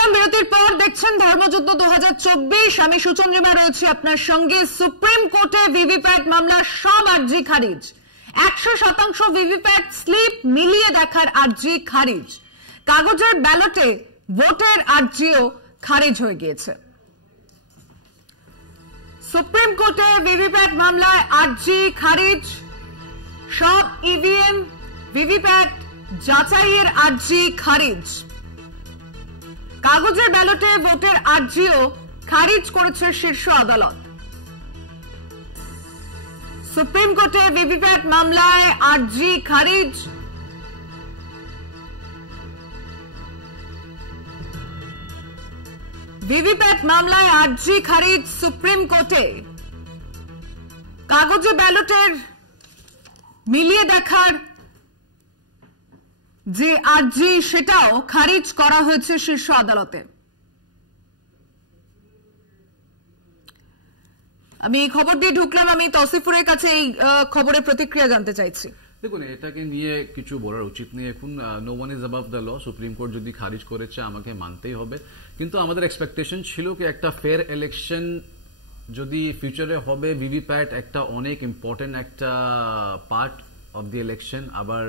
এলাম বিরতির পর, দেখছেন ধর্মযুদ্ধ 2024। আমি সুচন্দ্রিমা রয়েছি আপনার সঙ্গে। সুপ্রিম কোর্টে ভিভিপ্যাট মামলার সব আর্জি খারিজ। 100% ভিভিপ্যাট স্লিপ মিলিয়ে দেখার আর্জি খারিজ। কাগজের ব্যালটে ভোটের আর্জিও খারিজ হয়ে গিয়েছে। সুপ্রিম কোর্টে ভিভিপ্যাট মামলায় আর্জি খারিজ। সব ইভিএম ভিভিপ্যাট যাচাইয়ের আর্জি খারিজ। কাগজের ব্যালটে ভোটের আর্জিও খারিজ করেছে শীর্ষ আদালত। সুপ্রিম কোর্টে ভিভিপ্যাট মামলায় আর্জি খারিজ। ভিভিপ্যাট মামলায় আর্জি খারিজ সুপ্রিম কোর্টে। কাগজে ব্যালটের মিলিয়ে দেখার যে আর্জি সেটাও খারিজ করা হয়েছে শীর্ষ আদালতে। আমি এই খবর দিয়ে ঢুকলাম, আমি তৌসিফুরের কাছে এই খবরের প্রতিক্রিয়া জানতে চাইছি। দেখুন, এটাকে নিয়ে কিছু বলার উচিত নেই এখন। No one is above the law. Supreme court যদি খারিজ করেছে আমাকে মানতেই হবে, কিন্তু আমাদের এক্সপেকটেশন ছিল কি একটা ফেয়ার ইলেকশন যদি ফিউচারে হবে। ভিভিপ্যাট একটা অনেক ইম্পর্টেন্ট একটা পার্ট অফ দি ইলেকশন। আবার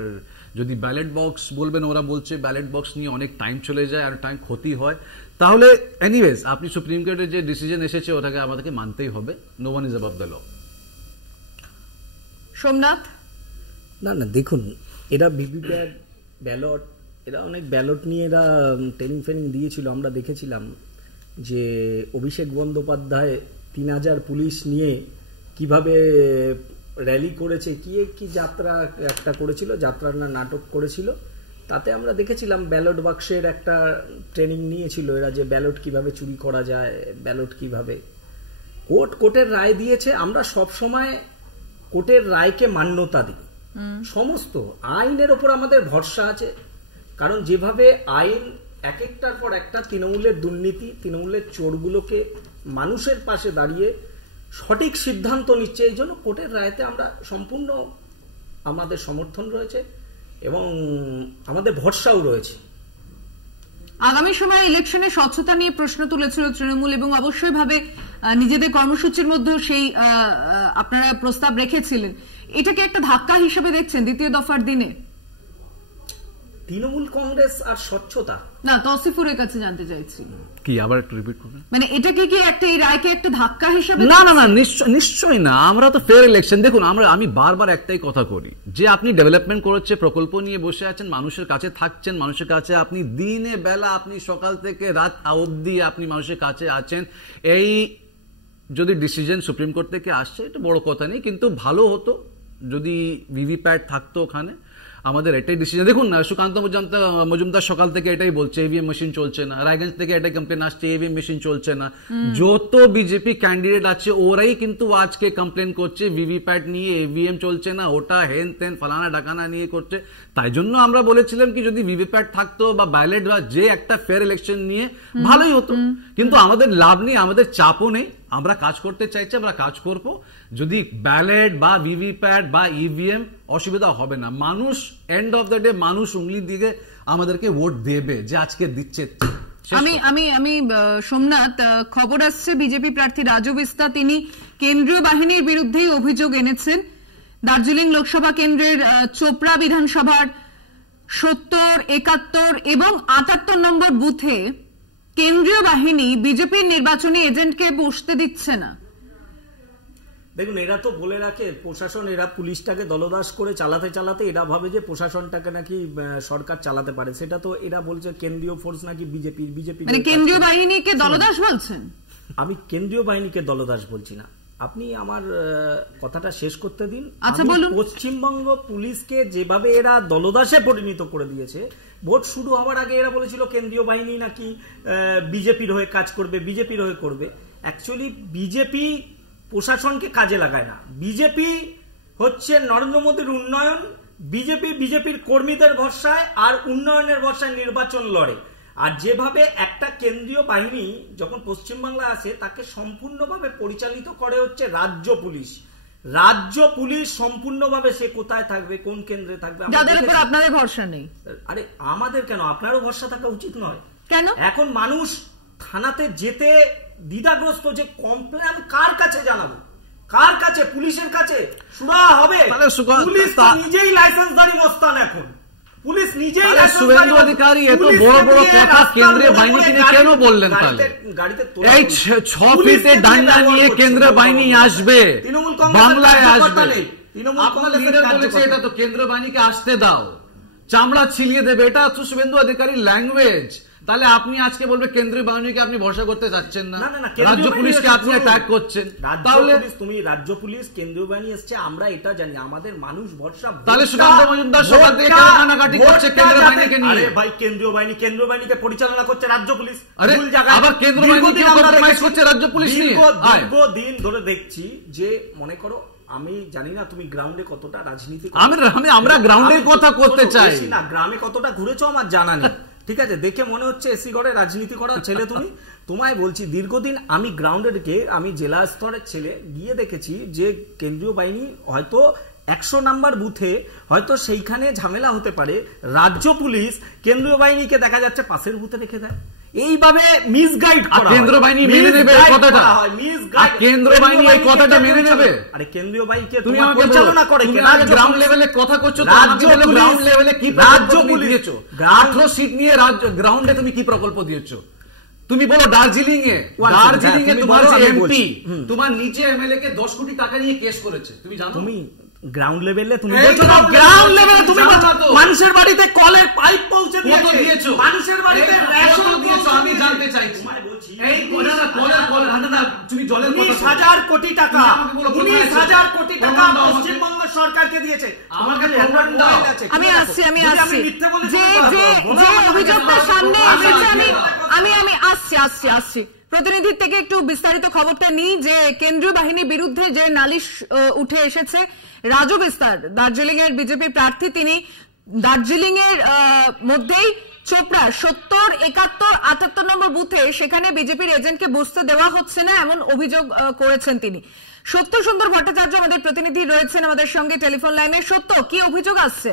যদি ব্যালট বক্স বলবেন, ওরা বলছে ব্যালট বক্স নিয়ে অনেক টাইম চলে যায় আর টাইম ক্ষতি হয়, তাহলে এনিওয়েজ আপনি সুপ্রিম কোর্টের যে ডিসিশন এসেছে ওটাকে আমাদেরকে মানতেই হবে। No one is above the law. Somnath, না না, দেখুন, এরা ভিভিপ্যাট ব্যালট, এরা অনেক ব্যালট নিয়ে এরা ট্রেনিং ফেনিং দিয়েছিল। আমরা দেখেছিলাম যে অভিষেক বন্দ্যোপাধ্যায় 3000 পুলিশ নিয়ে কিভাবে র্যালি করেছে, কি যাত্রা একটা করেছিল, যাত্রার না নাটক করেছিল। তাতে আমরা দেখেছিলাম ব্যালট বাক্সের একটা ট্রেনিং নিয়েছিল এরা, যে ব্যালট কিভাবে চুরি করা যায়, ব্যালট কিভাবে। কোর্টের রায় দিয়েছে। আমরা সব সময় কোর্টের রায়কে মান্যতা দিই। সমস্ত আইনের ওপর আমাদের ভরসা আছে, কারণ যেভাবে আইন এক একটার পর একটা তৃণমূলের দুর্নীতি, তৃণমূলের চোরগুলোকে মানুষের পাশে দাঁড়িয়ে সঠিক সিদ্ধান্ত নিচ্ছে, এই জন্য কোর্টের রায়তে আমরা সম্পূর্ণ আমাদের সমর্থন রয়েছে এবং আমাদের ভরসাও রয়েছে। আগামী সময়ে ইলেকশনে স্বচ্ছতা নিয়ে প্রশ্ন তুলেছিল তৃণমূল এবং অবশ্যই ভাবে নিজেদের কর্মসূচির মধ্যে সেই আপনারা প্রস্তাব রেখেছিলেন। এটাকে একটা ধাক্কা হিসেবে দেখছেন দ্বিতীয় দফার দিনে? তৃণমূল কংগ্রেস আর স্বচ্ছতা না, তৌসিফুরের কাছে জানতে চাইছি। কি আবার একটু রিপিট করবেন? মানে এটাকে কি একটা, এই রায়কে একটা ধাক্কা হিসেবে? না না না, নিশ্চয়ই না। আমরা তো ফেয়ার ইলেকশন। দেখুন, আমি বারবার একটাই কথা করি যে আপনি ডেভেলপমেন্ট করছে, প্রকল্প নিয়ে বসে আছেন, মানুষের কাছে থাকছেন, মানুষের কাছে আপনি দিনে বেলা, আপনি সকাল থেকে রাত অবধি আপনি মানুষের কাছে আছেন। এই যদি ডিসিশন সুপ্রিম কোর্ট থেকে আসছে, এটা বড় কথা নেই, কিন্তু ভালো হতো যদি ভিভিপ্যাট থাকতো ওখানে। আমাদের এটাই ডিসিশন। দেখুন না, সুকান্ত মজুমদার সকাল থেকে এটাই বলছে ইভিএম মেশিন চলছে না। রায়গঞ্জ থেকে এটাই কমপ্লেন আসছে ইভিএম মেশিন চলছে না। যত বিজেপি ক্যান্ডিডেট আছে ওরাই কিন্তু আজকে কমপ্লেন করছে ভিভিপ্যাট নিয়ে, ইভিএম চলছে না, ওটা হেন তেন ফালানা ডাকানা নিয়ে করছে। তাই জন্য আমরা বলেছিলাম কি যদি ভিভিপ্যাট থাকতো বা ব্যালট বা যে একটা ফেয়ার ইলেকশন নিয়ে ভালোই হতো, কিন্তু আমাদের লাভ নেই, আমাদের চাপও নেই। আমরা কাজ করতে চাইছি, আমরা কাজ করব। যদি ব্যালট বা ভিভিপ্যাট বা ইভিএম অসুবিধা হবে না। মানুষ এন্ড অফ দ্য ডে মানুষ উংলি দিকে আমাদেরকে ভোট দেবে, যে আজকে দিচ্ছে। আমি সোমনাথ, খবর আসছে বিজেপি প্রার্থী রাজু বিস্তা তিনি কেন্দ্রীয় বাহিনীর বিরুদ্ধেই অভিযোগ এনেছেন। দার্জিলিং লোকসভা কেন্দ্রের চোপড়া বিধানসভার 70, 71 এবং 78 নম্বর বুথে কেন্দ্রীয় বাহিনী বিজেপির নির্বাচনী এজেন্টকে বসতে দিচ্ছে না। দেখুন, এরা তো বলে রাখে প্রশাসন, এরা পুলিশটাকে দলদাস করে চালাতে চালাতে এরা ভাবে যে প্রশাসনটাকে নাকি সরকার চালাতে পারে। সেটা তো এরা বলছে কেন্দ্রীয় ফোর্স নাকি বিজেপি। মানে কেন্দ্রীয় বাহিনীকে দলদাস বলছেন? আমি কেন্দ্রীয় বাহিনীকে দলদাস বলছি না, আপনি আমার কথাটা শেষ করতে দিন। আচ্ছা বলুন। পশ্চিমবঙ্গ পুলিশকে যেভাবে এরা দলদাসে পরিণত করে দিয়েছে, ভোট শুরু হওয়ার আগে এরা বলেছিল কেন্দ্রীয় বাহিনী নাকি বিজেপির হয়ে কাজ করবে, বিজেপির হয়ে করবে। অ্যাকচুয়ালি বিজেপি প্রশাসনকে কাজে লাগায় না। বিজেপি হচ্ছে নরেন্দ্র মোদীর উন্নয়ন, বিজেপির কর্মীদের ভরসায় আর উন্নয়নের ভরসায় নির্বাচন লড়ে। আর যেভাবে একটা কেন্দ্রীয় বাহিনী যখন পশ্চিমবাংলায় আসে তাকে সম্পূর্ণভাবে পরিচালিত করে হচ্ছে রাজ্য পুলিশ। রাজ্য পুলিশ সম্পূর্ণভাবে সে কোথায় থাকবে, কোন কেন্দ্রে থাকবে, যাদের উপর আপনাদের ভরসা নেই। আরে আমাদের কেন, আপনারও ভরসা থাকা উচিত নয়? কেন এখন মানুষ থানাতে যেতে দ্বিধাগ্রস্ত যে কমপ্লেন আমি কার কাছে জানাবো, কার কাছে? পুলিশের কাছে সুরা হবে? পুলিশ নিজেই লাইসেন্সধারী মস্তান, এখন পুলিশ নিজেই শুভেন্দু অধিকারী এত বড় বড় কথা কেন্দ্রীয় বাহিনীকে নিয়ে কেন বললেন? তাহলে এই 6 ফিটে ডান্ডা নিয়ে কেন্দ্রীয় বাহিনী আসবে, বাংলায় আসবে, আপনার লিডার বলেছে এটা তো কেন্দ্রীয় বাহিনীকে আসতে দাও, চামড়া ছিলিয়ে দেবে, এটা হচ্ছে শুভেন্দু অধিকারী ল্যাঙ্গুয়েজ। তাহলে আপনি আজকে বলবে কেন্দ্রীয় বাহিনীকে আপনি ভরসা করতে চাচ্ছেন না, রাজ্য পুলিশকে আপনি অ্যাটাক করছেন। তাহলে তুমি রাজ্য পুলিশ কেন্দ্রীয় বাহিনী এসছে আমরা এটা জানি, আমাদের মানুষ ভরসা। তাহলে সুকান্ত মজুমদার সকাল থেকে কেন কানাকাটি করছে কেন্দ্রীয় বাহিনীকে নিয়ে? ভাই কেন্দ্রীয় বাহিনীকে পরিচালনা করছে রাজ্য পুলিশ, ভুল জায়গায়। আবার কেন্দ্রীয় বাহিনীকে কম্প্রোমাইজ করছে রাজ্য পুলিশ নিয়ে। দীর্ঘদিন ধরে দেখছি যে, মনে করো আমি জানি না তুমি গ্রাউন্ডে কতটা রাজনীতি, আমরা গ্রাউন্ডের কথা করতে চাই না, গ্রামে কতটা ঘুরেছো আমার জানা নেই, ঠিক আছে? দেখে মনে হচ্ছে এসি গড়ে রাজনীতি করার ছেলে তুমি। তোমায় বলছি দীর্ঘদিন আমি গ্রাউন্ডে রেখে, আমি জেলা স্তরের ছেলে গিয়ে দেখেছি যে কেন্দ্রীয় বাহিনী হয়তো 100 নাম্বার বুথে হয়তো সেইখানে ঝামেলা হতে পারে, রাজ্য পুলিশ কেন্দ্রীয় বাহিনীকে দেখা যাচ্ছে পাশের বুথে রেখে দেয়, এইভাবে মিসগাইড করা। কেন্দ্রীয় বাহিনী মেনে নেবে কথাটা? কেন্দ্রীয় বাহিনী এই কথাটা মেনে নেবে? আরে কেন্দ্রীয় বাহিনীকে তুমি পরিচালনা করে গ্রাউন্ড লেভেলে কথা করছো, গ্রাউন্ড লেভেলে কি রাজ্য পুলিশ দিয়েছো? 18 সিট নিয়ে গ্রাউন্ডে তুমি কি প্রকল্প দিয়েছো? তুমি বলো দার্জিলিং এ তোমার যে এমপি, তোমার নিচে এমএলএ কে 10 কোটি টাকা নিয়ে কেস করেছে, তুমি জানো? তুমি গ্রাউন্ড লেভেলে তুমি বলছো না, গ্রাউন্ড লেভেলে তুমি মানুষের বাড়িতে কলের পাইপ পৌঁছে দিয়েছো, মানুষের বাড়িতে রেশন দিয়েছো। আমি জানতে চাইছি এই তুমি জলের 19,000 কোটি টাকা, 19,000 কোটি টাকা পশ্চিমবঙ্গ সরকারকে দিয়েছে। আমার কাছে আমি আসছি যে অভিযোগটা সামনে এসেছে, আমি আসছি প্রতিনিধির থেকে একটু বিস্তারিত খবরটা নিই যে কেন্দ্রীয় বাহিনীর বিরুদ্ধে যে নালিশ উঠে এসেছে, রাজু বিস্তার দার্জিলিং এর বিজেপি প্রার্থী, তিনি দার্জিলিং এর মধ্যেই চোপড়া 70, 71, 78 নম্বর বুথে সেখানে বিজেপির এজেন্টকে বসতে দেওয়া হচ্ছে না, এমন অভিযোগ করেছেন তিনি। সত্য সুন্দর ভট্টাচার্য আমাদের প্রতিনিধি রয়েছেন আমাদের সঙ্গে টেলিফোন লাইনে। সত্য, কি অভিযোগ আসছে?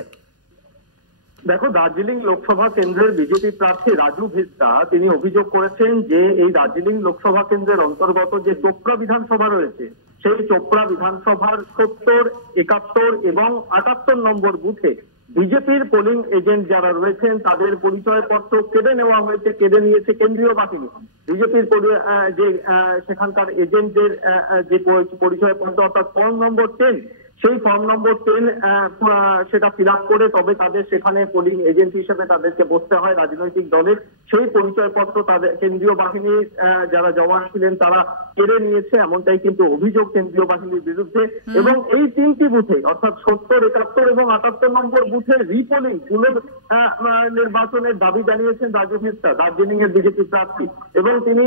দেখো, দার্জিলিং লোকসভা কেন্দ্রের বিজেপি প্রার্থী রাজু ভিস্তা তিনি অভিযোগ করেছেন যে এই দার্জিলিং লোকসভা কেন্দ্রের অন্তর্গত যে চোপড়া বিধানসভা রয়েছে, সেই চোপড়া বিধানসভার 70, 71 এবং 78 নম্বর বুথে বিজেপির পোলিং এজেন্ট যারা রয়েছেন তাদের পরিচয়পত্র কেড়ে নেওয়া হয়েছে, কেড়ে নিয়েছে কেন্দ্রীয় বাহিনী। বিজেপির যে সেখানকার এজেন্টদের যে পরিচয়পত্র অর্থাৎ ফর্ম নম্বর 10, সেই ফর্ম নম্বর 10 সেটা ফিল আপ করে তবে তাদের সেখানে পোলিং এজেন্ট হিসেবে তাদেরকে বসতে হয় রাজনৈতিক দলের। সেই পরিচয়পত্র তাদের কেন্দ্রীয় বাহিনীর যারা জওয়ান ছিলেন তারা কেড়ে নিয়েছে, এমনটাই কিন্তু অভিযোগ কেন্দ্রীয় বাহিনীর বিরুদ্ধে। এবং এই 3টি বুথে অর্থাৎ 70, 71 এবং 78 নম্বর বুথে রিপোলিং নির্বাচনের দাবি জানিয়েছেন রাজু ভিস্তা, দার্জিলিং এর বিজেপি প্রার্থী। এবং তিনি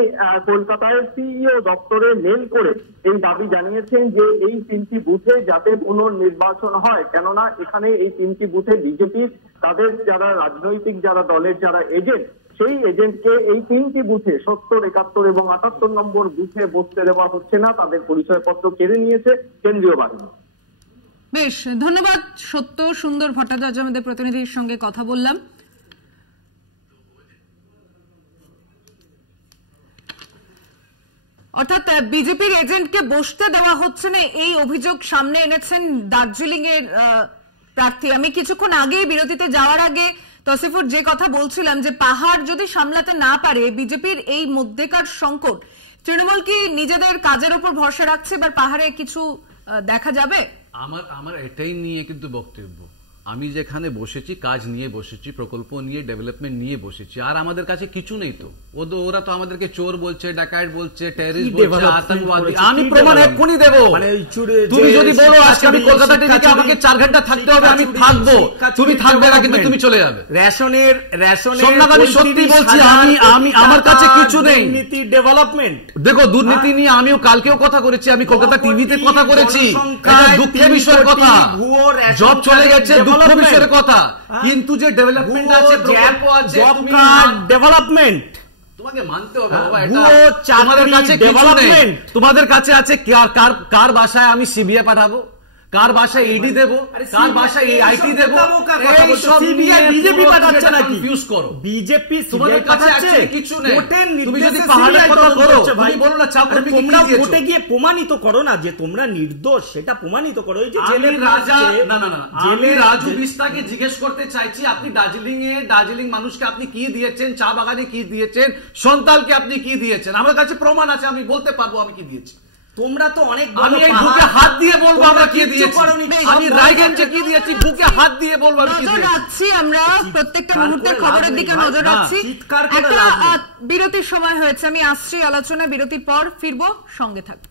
কলকাতায় সিইও দপ্তরে মেল করে এই দাবি জানিয়েছেন যে এই 3টি বুথে যাতে পুনর্নির্বাচন হয়, কেননা এখানে এই 3টি বুথে বিজেপির তাদের যারা রাজনৈতিক যারা দলের যারা এজেন্ট, সেই এজেন্টকে এই 3টি বুথে 70, 71 এবং 78 নম্বর বুথে বসতে দেওয়া হচ্ছে না, তাদের পরিচয়পত্র কেড়ে নিয়েছে কেন্দ্রীয় বাহিনী। বেশ, ধন্যবাদ সত্য সুন্দর ভট্টাচার্য, আমাদের প্রতিনিধির সঙ্গে কথা বললাম। অর্থাৎ বিজেপির এজেন্টকে বসতে দেওয়া হচ্ছে না, এই অভিযোগ সামনে এনেছেন দার্জিলিং এর প্রার্থী। আমি কিছুক্ষণ আগে বিরতিতে যাওয়ার আগে তসিফুর যে কথা বলছিলাম যে পাহাড় যদি সামলাতে না পারে বিজেপির এই মধ্যেকার সংকট, তৃণমূল কি নিজেদের কাজের উপর ভরসা রাখছে, এবার পাহাড়ে কিছু দেখা যাবে? আমার এটাই নিয়ে কিন্তু বক্তব্য। আমি যেখানে বসেছি কাজ নিয়ে বসেছি, প্রকল্প নিয়ে, ডেভেলপমেন্ট নিয়ে বসেছি, আর আমাদের কাছে কিছু নেই তো। ওরা তো আমাদেরকে চোর বলছে, ডাকায়েত বলছে, টেররিস্ট বলছে, আতঙ্কবাদী। আমি প্রমাণ এক্ষুনি দেবো। তুমি যদি বলো আজকে আমি কলকাতা টিভিতে আমাকে 4 ঘন্টা থাকতে হবে, আমি থাকবো, তুমি থাকবে না, কিন্তু তুমি চলে যাবে। রেশনের সোমনাথ, আমি সত্যি বলছি, আমি আমার কাছে কিছু নেই। দুর্নীতি, ডেভেলপমেন্ট, দেখো দুর্নীতি নিয়ে আমিও কালকেও কথা করেছি, আমি কলকাতা টিভিতে কথা করেছি, দুঃখের বিষয়ের কথা। জব চলে গেছে, দুঃখ বিষয়ের কথা, কিন্তু যে ডেভেলপমেন্ট আছে, জব কার্ড ডেভেলপমেন্ট তোমাকে মানতে হবে বাবা। এটা তোমাদের কাছে কিছু নেই, তোমাদের কাছে আছে কার বাসায় আমি সিবিআই পাঠাবো, কার বাসায় ইডি দেবো, কার বাসায় আইটি দেবো, বিজেপি পাঠাচ্ছে নাকি? কনফিউজ করো। বিজেপি তোমাদের কাছে actually কিছু নেই। তুমি যদি পাহাড়ের কথা করো, তুমি বলো না চাকরি তোমরা কোর্টে গিয়ে প্রমাণিত করো না যে তোমরা নির্দোষ, সেটা প্রমাণিত করো। এই যে জেলের রাজা, না না না, আমি রাজু বিস্তাকে জিজ্ঞেস করতে চাইছি, আপনি দার্জিলিং মানুষকে আপনি কি দিয়েছেন, চা বাগানে কি দিয়েছেন, সন্তানকে আপনি কি দিয়েছেন? আমার কাছে প্রমাণ আছে, আমি বলতে পারবো আমি কি দিয়েছি। তোমরা তো অনেক আমি এই বুকে হাত দিয়ে বলবো আমরা কি দিয়েছি, আমি রায়গঞ্জে কি দিয়েছি বুকে হাত দিয়ে বলবো আমি কি নজর রাখছি, আমরা প্রত্যেকটা মুহূর্তের খবরের দিকে নজর রাখছি। একটা বিরতির সময় হয়েছে, আমি আসছি আলোচনা, বিরতির পর ফিরবো, সঙ্গে থাকবো।